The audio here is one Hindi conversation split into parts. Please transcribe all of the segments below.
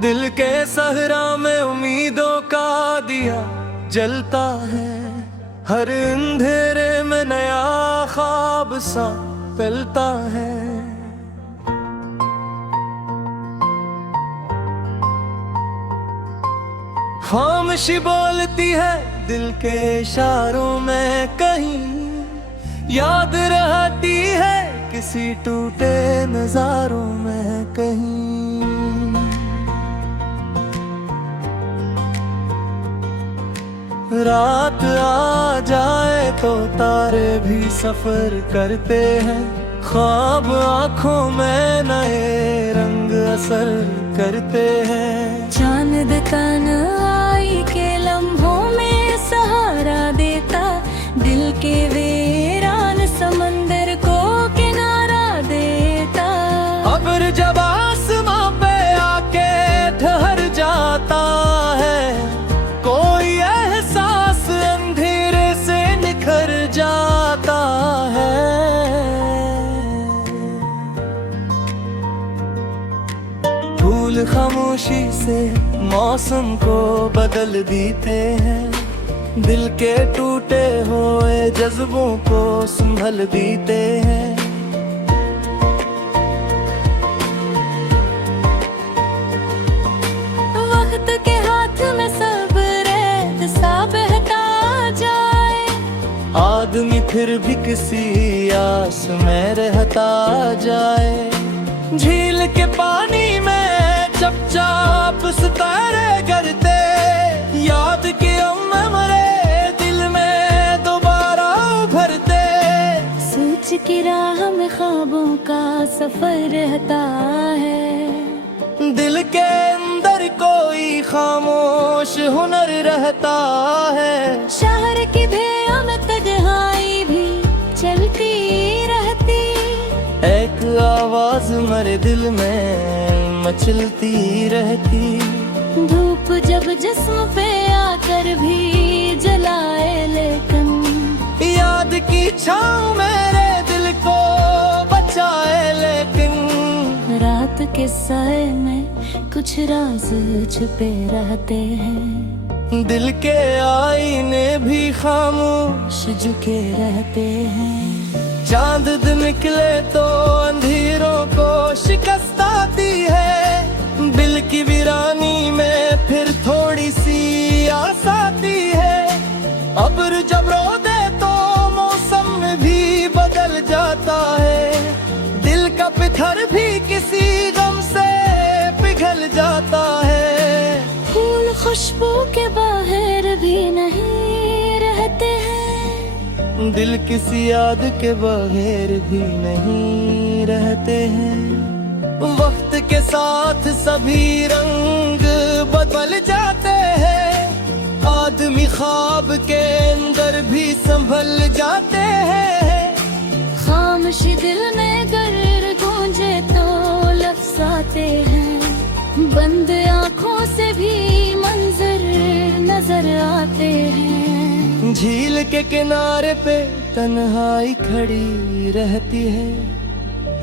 दिल के सहरा में उम्मीदों का दिया जलता है, हर अंधेरे में नया ख्वाब सा पलता है। खामोशी बोलती है दिल के इशारों में, कहीं याद रहती है किसी टूटे नजारों में कहीं। रात आ जाए तो तारे भी सफर करते हैं, ख्वाब आंखों में नए रंग असर करते हैं। चांद तन्हाई के लम्हों में सहारा देता, दिल के वीरान समंदर को किनारा देता। अब्र जब आसमां पे आके ठहर जाता है, कोई एहसास अंधेरे से निखर जाता है। फूल खामोशी से मौसम को बदल देते हैं, दिल के टूटे हुए जज्बों को संभल देते हैं। वक्त के हाथ में सब रेत सा बहता जाए, आदमी फिर भी किसी आस में रहता जाए। झील के पानी में चुपचाप सितारे गिरते, याद के मरे दिल में दोबारा उभरते। सोच की राह में ख्वाबों का सफर रहता है, दिल के अंदर कोई खामोश हुनर रहता है। शहर की भेड़ में तन्हाई भी चलती रहती, एक आवाज मेरे दिल में मचलती रहती। धूप जब जिस्म पे आकर भी जलाए, लेकिन याद की छाँव मेरे दिल को बचाए। लेकिन रात के साए में कुछ राज छुपे रहते हैं, दिल के आईने भी खामोश झुके रहते हैं। चांद दिन निकले तो अंधेरों को शिकस्त आती है, दिल की वीरानी में फिर थोड़ी सी आस आती है। अब्र जब रो दे तो मौसम भी बदल जाता है, दिल का पत्थर भी किसी गम से पिघल जाता है। फूल खुशबू के बाहर भी नहीं रहते हैं, दिल किसी याद के बगैर भी नहीं रहते हैं। वक्त के साथ सभी रंग बदल जाते हैं, आदमी ख्वाब के अंदर भी संभल जाते हैं। खामोशी दिल में गर गूंजे तो लफ्ज़ आते हैं, बंद आँखों से भी मंजर नजर आते हैं। झील के किनारे पे तन्हाई खड़ी रहती है,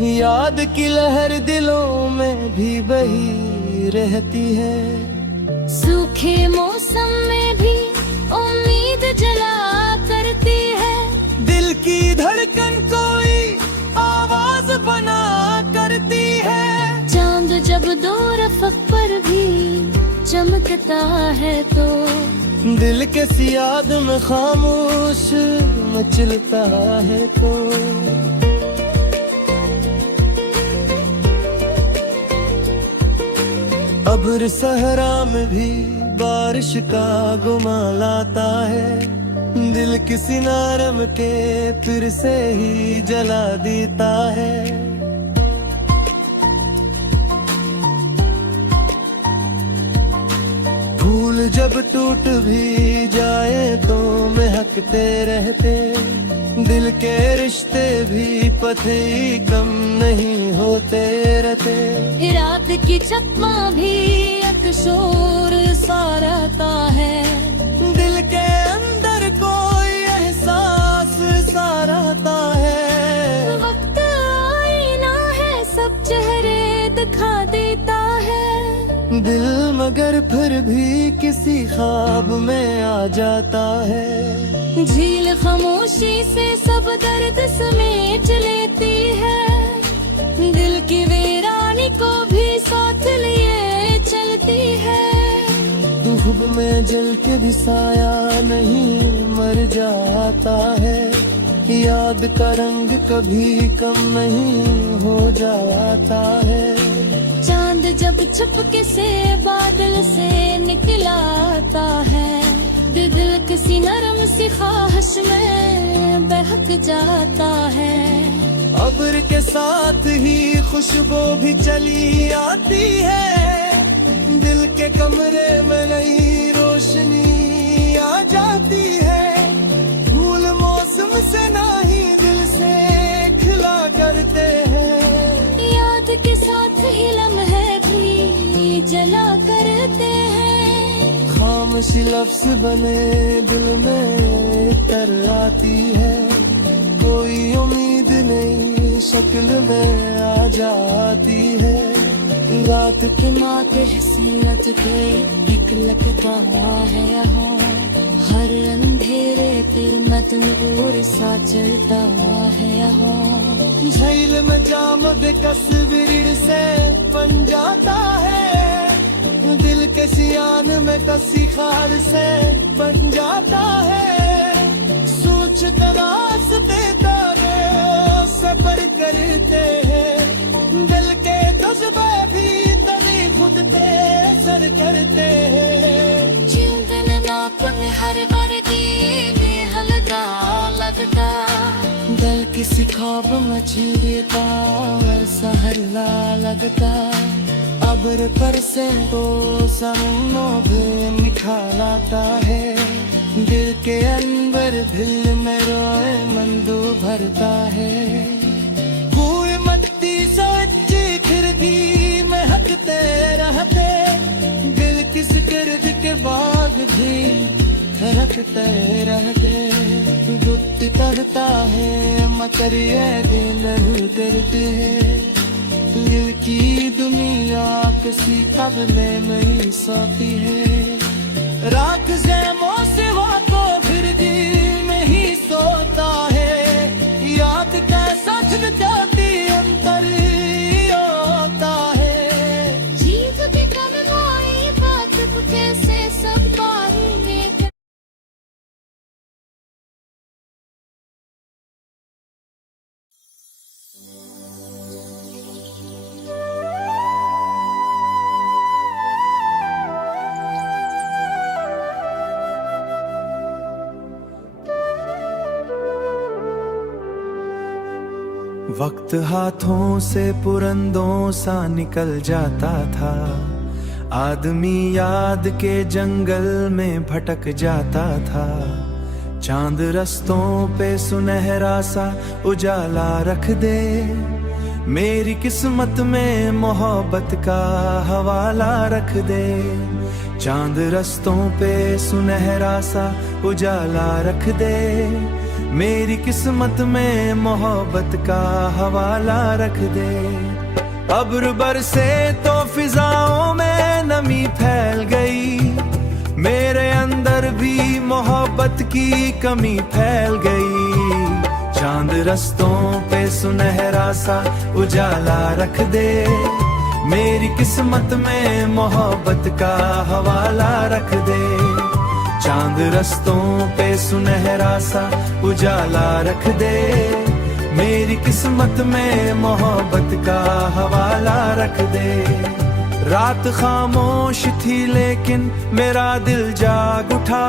याद की लहर दिलों में भी बही रहती है। सूखे मौसम में भी उम्मीद जला करती है, दिल की धड़कन कोई आवाज बना करती है। चांद जब दो रफ़क़ पर भी चमकता है तो दिल के सियाद में खामोश मचलता है तो। अब्र सहरा में भी बारिश का गुमा लाता है, दिल किसी नरम के फिर से ही जला देता है। फूल जब टूट भी जाए तो महकते रहते, दिल के रिश्ते भी पथे कम नहीं होते रहते। रात की चकमा भी एक शोर सा रहता है, दिल के अंदर कोई एहसास सा रहता है। वक्त आईना है, सब चेहरे दिखा देता है, दिल मगर फिर भी किसी ख्वाब में आ जाता है। झील खामोशी से सब दर्द समेट लेती है, दिल की वीरानी को भी साथ लिए चलती है। धूप में जल के भी साया नहीं मर जाता है, याद का रंग कभी कम नहीं हो जाता है। चांद जब चुपके से बादल से निकलाता है, दिल किसी नरम सी ख्वाहिश में बहक जाता है। अब्र के साथ ही खुशबू भी चली आती है, दिल के कमरे में नई रोशनी आ जाती है। फूल मौसम से नहीं दिल से खिला करते हैं, याद के साथ ही लम्हे भी जला करते हैं। खामोशी लफ्ज बने दिल में तर आती है, कोई उम्मीद नहीं शक्ल में आ जाती है। रात कि माते हसीनत के एक लकता है यहाँ, हर अंधेरे पे मत नूर सा चलता है यहाँ। झील में जाम बेकसबीर से बन जाता है, दिल के सियान में कसी खार से बन जाता है। सोच रास्ते तारे सफर करते हैं, दिल के जज्बे भी तभी खुद पे असर करते हैं। चिंतन नापन हर वर्दी में हल्का लगता, दिल किसी ख्वाब में झीलता हर सहरला लगता। अब्र पर से तो सनों भी निखालाता है, दिल के अंदर दिल में रोए मंदू भरता है। कोई मट्टी सच्ची खिड़की महकते रहते, दिल किस गिर्द के बाग भी धड़कते रहते। दुख करता है मगर ये दिन डरते हैं, दिल की दुनिया किसी कबले नहीं सोती है। रात ज़ेमों से वो तो फिर दिल में ही सोता है, याद कैसा झुलझाती अंतर होता है। जीत के कलमाई बात कैसे सब बारी में। वक्त हाथों से पुरंदों सा निकल जाता था, आदमी याद के जंगल में भटक जाता था। चांद रस्तों पे सुनहरा सा उजाला रख दे, मेरी किस्मत में मोहब्बत का हवाला रख दे। चांद रस्तों पे सुनहरा सा उजाला रख दे, मेरी किस्मत में मोहब्बत का हवाला रख दे। अब्र बरसे तो फिजाओं में नमी फैल गई, मेरे अंदर भी मोहब्बत की कमी फैल गई। चांद रस्तों पे सुनहरा सा उजाला रख दे, मेरी किस्मत में मोहब्बत का हवाला रख दे। चांद रस्तों पे सुनहरा सा उजाला रख दे, मेरी किस्मत में मोहब्बत का हवाला रख दे। रात खामोश थी लेकिन मेरा दिल जाग उठा,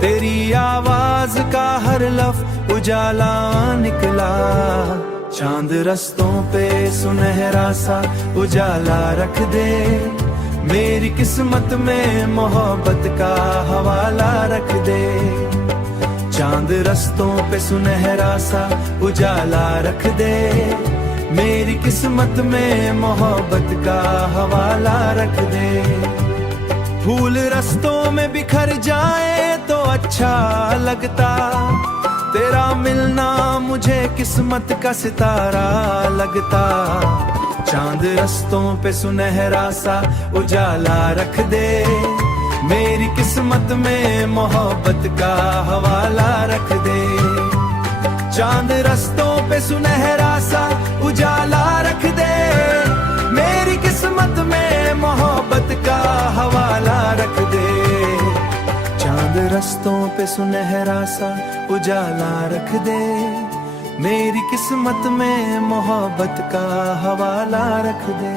तेरी आवाज का हर लफ्ज उजाला निकला। चांद रस्तों पे सुनहरा सा उजाला रख दे, मेरी किस्मत में मोहब्बत का हवाला रख दे। चांद रस्तों पे सुनहरा सा उजाला रख दे, मेरी किस्मत में मोहब्बत का हवाला रख दे। फूल रस्तों में बिखर जाए तो अच्छा लगता, तेरा मिलना मुझे किस्मत का सितारा लगता। चांद रस्तों पे सुनहरा सा उजाला रख दे, मेरी किस्मत में मोहब्बत का हवाला रख दे। चांद रस्तों पे सुनहरा सा उजाला रख दे, मेरी किस्मत में मोहब्बत का हवाला रख दे। चांद रस्तों पे सुनहरा सा उजाला रख दे, मेरी किस्मत में मोहब्बत का हवाला रख दे।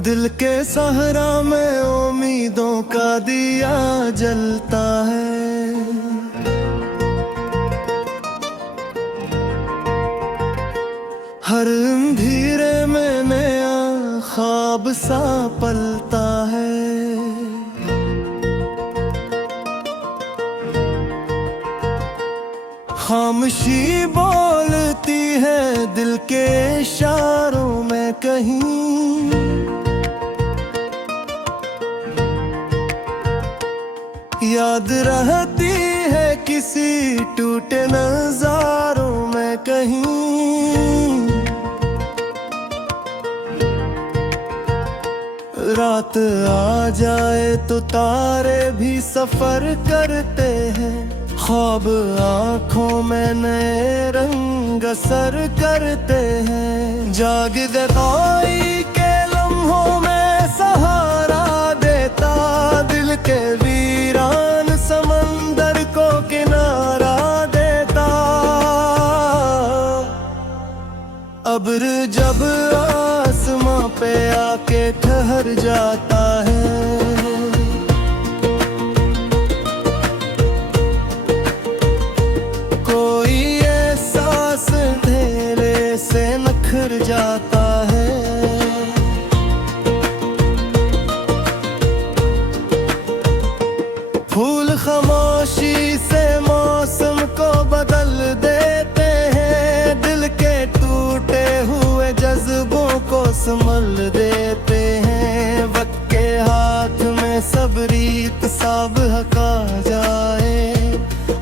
दिल के सहारा में उम्मीदों का दिया जलता है, हर अंधेरे में नया ख्वाब सा पलता है। खामोशी बोलती है दिल के इशारों में कहीं, याद रहती है किसी टूटे नजारों में कहीं। रात आ जाए तो तारे भी सफर करते हैं, ख्वाब आँखों में नए रंग असर करते हैं। जागते कोई के लम्हों में सहारा देता, दिल के वीरान समंदर को किनारा देता। अब्र जब आसमां पे आके ठहर जाता है, कोई एहसास अंधेरे से नखर जाता है। फूल खामोशी से मौसम को बदल देते हैं, दिल के टूटे हुए जज्बों को संभल देते हैं। वक्त के हाथ में सब रीत सब हका जाए,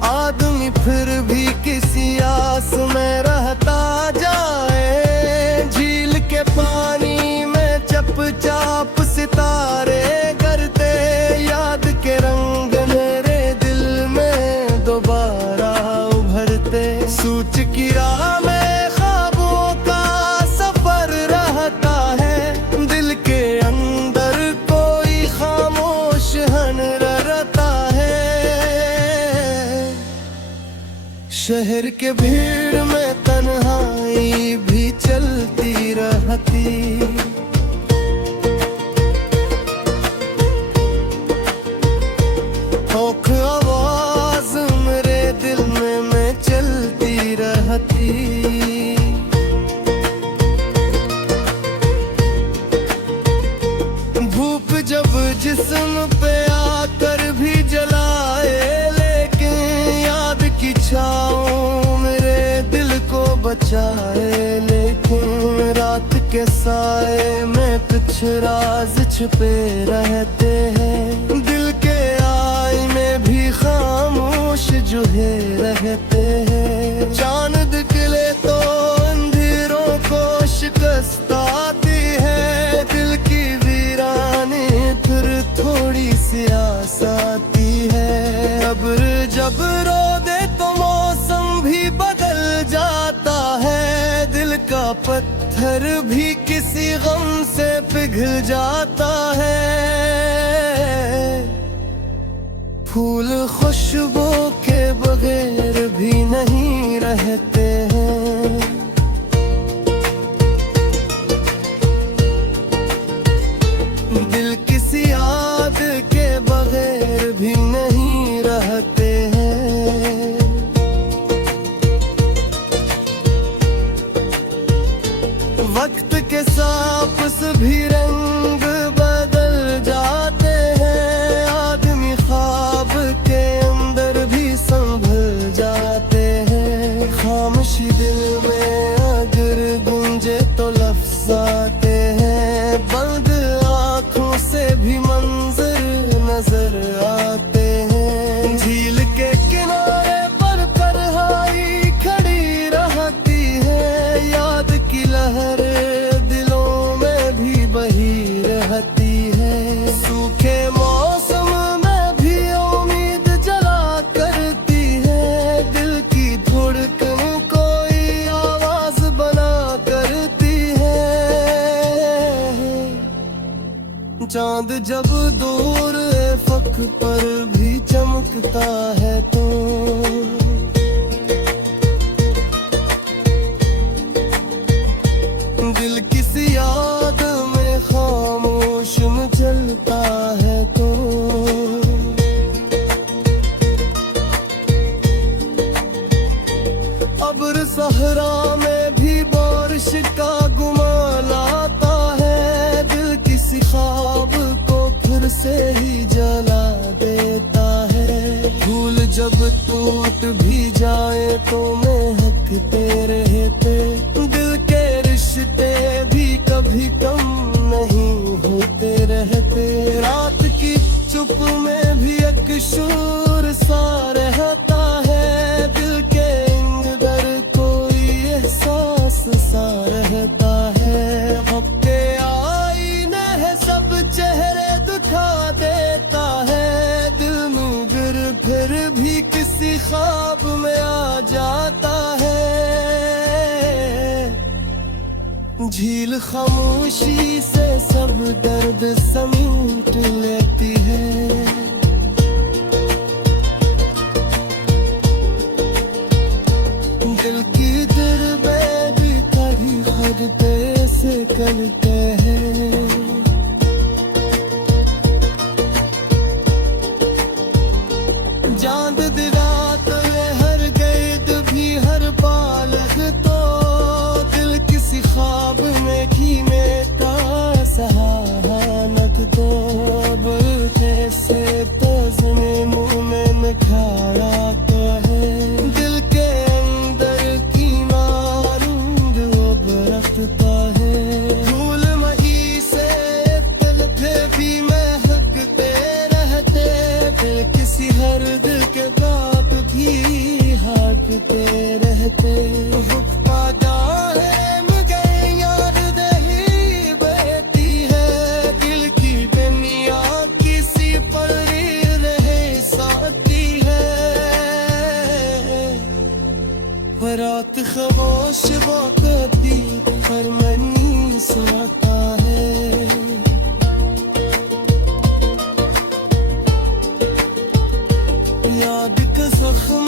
आदमी फिर भी किसी आस में रहता जाए। झील के पानी में चपचाप सितारे करते, याद के रंग मेरे दिल में दोबारा उभरते। सूच की राह में ख्वाबों का सफर रहता है, दिल के अंदर कोई खामोश हनरता है। शहर के भीड़ में तन्हाई भी चलती रहती, औख आवाज मेरे दिल में मैं चलती रहती। धूप जब जिस्म पे आकर भी जलाए, लेकिन याद की छाँव मेरे दिल को बचाए। लेकिन रात के साए में कुछ राज छुपे रहते हैं, दिल के आईने भी खामोश जो है रहते हैं। चांद निकले तो अंधेरों को शिकस्त आती है, दिल की वीरानी फिर थोड़ी सी आस आती है। अब्र जब रो दे तो मौसम भी बदल जाता है, दिल का पत्थर भी किसी गम से पिघल जाता है। फूल खुशबू के बगैर भी नहीं रहते हैं, दिल किसी याद के बगैर भी नहीं रहते हैं। वक्त के साथ भी चांद जब दूर फक पर भी चमकता है तो दिल किसी याद में खामोश में चलता है तो अब्र सहरा में भी बारिश का गुमा लाता है दिल किसी ख्वाब को फिर से ही जला देता है भूल जब टूट भी जाए तो महकते रहते दिल के रिश्ते भी कभी कम नहीं होते रहते रात की चुप में भी एक शोर सा रहता है दिल के अंदर कोई एहसास सा रहता है हफ्ते आईने है सब चेहरे दिखा देता है दिल मुगर फिर भी किसी ख्वाब में आ जाता है झील खामोशी से सब दर्द समेट लेती है दिल की दिल में भी कभी हद पे से करते हैं चांद दिरात में हर गैद भी हर पालक तो दिल किसी ख्वाब में खीने का सहानक तो अब कैसे तज़ने मुँह में निखारा तो है दिल के अंदर की मारूंद अब रखता है फूल मही से दिल पे भी महकते रहते दिल किसी हर दिल के बाप भी हाकते रहते हुक्का जाए मुझे याद नहीं बहती है दिल की दुनिया किसी पर रहे साथी है रात खामोश बाकी पर मनी सुनाता है याद का जख्म